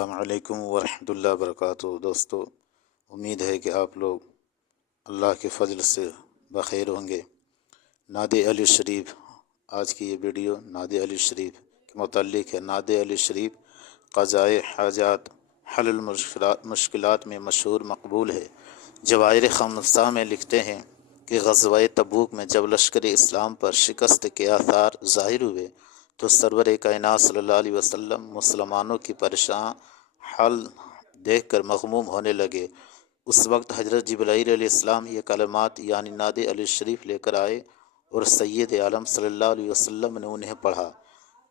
السلام علیکم ورحمۃ اللہ وبرکاتہ۔ دوستو، امید ہے کہ آپ لوگ اللہ کے فضل سے بخیر ہوں گے۔ نعت علی شریف، آج کی یہ ویڈیو نعت علی شریف کے متعلق ہے۔ نعت علی شریف قضائے حاجات، حل المشکلات میں مشہور مقبول ہے۔ جواہر خمسہ میں لکھتے ہیں کہ غزوہ تبوک میں جب لشکر اسلام پر شکست کے آثار ظاہر ہوئے تو سرور کائنات صلی اللہ علیہ وسلم مسلمانوں کی پریشان حال دیکھ کر مغموم ہونے لگے۔ اس وقت حضرت جبرائیل علیہ السلام یہ کلمات یعنی نعت علی شریف لے کر آئے اور سید عالم صلی اللہ علیہ وسلم نے انہیں پڑھا۔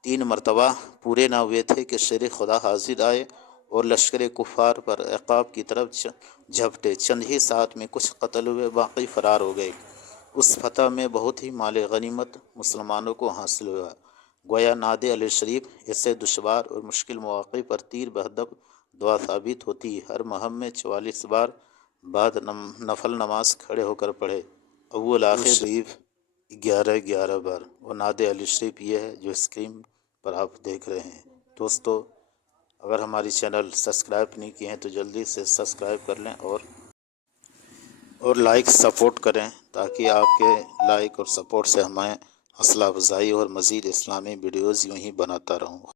3 مرتبہ پورے نہ ہوئے تھے کہ شیر خدا حاضر آئے اور لشکر کفار پر عقاب کی طرف جھپٹے۔ چند ہی ساتھ میں کچھ قتل ہوئے، باقی فرار ہو گئے۔ اس فتح میں بہت ہی مال غنیمت مسلمانوں کو حاصل ہوا۔ گویا نعت علی شریف ایسے دشوار اور مشکل مواقع پر تیر بہدف دعا ثابت ہوتی ہے۔ ہر محرم میں 44 بار بعد نفل نماز کھڑے ہو کر پڑھے۔ اول آخر شریف 11 بار، اور نعت علی شریف یہ ہے جو اسکرین پر آپ دیکھ رہے ہیں۔ دوستو، اگر ہماری چینل سبسکرائب نہیں کیے ہیں تو جلدی سے سبسکرائب کر لیں اور لائک سپورٹ کریں، تاکہ آپ کے لائک اور سپورٹ سے ہمیں حوصلہ افزائی اور مزید اسلامی ویڈیوز یوں ہی بناتا رہوں۔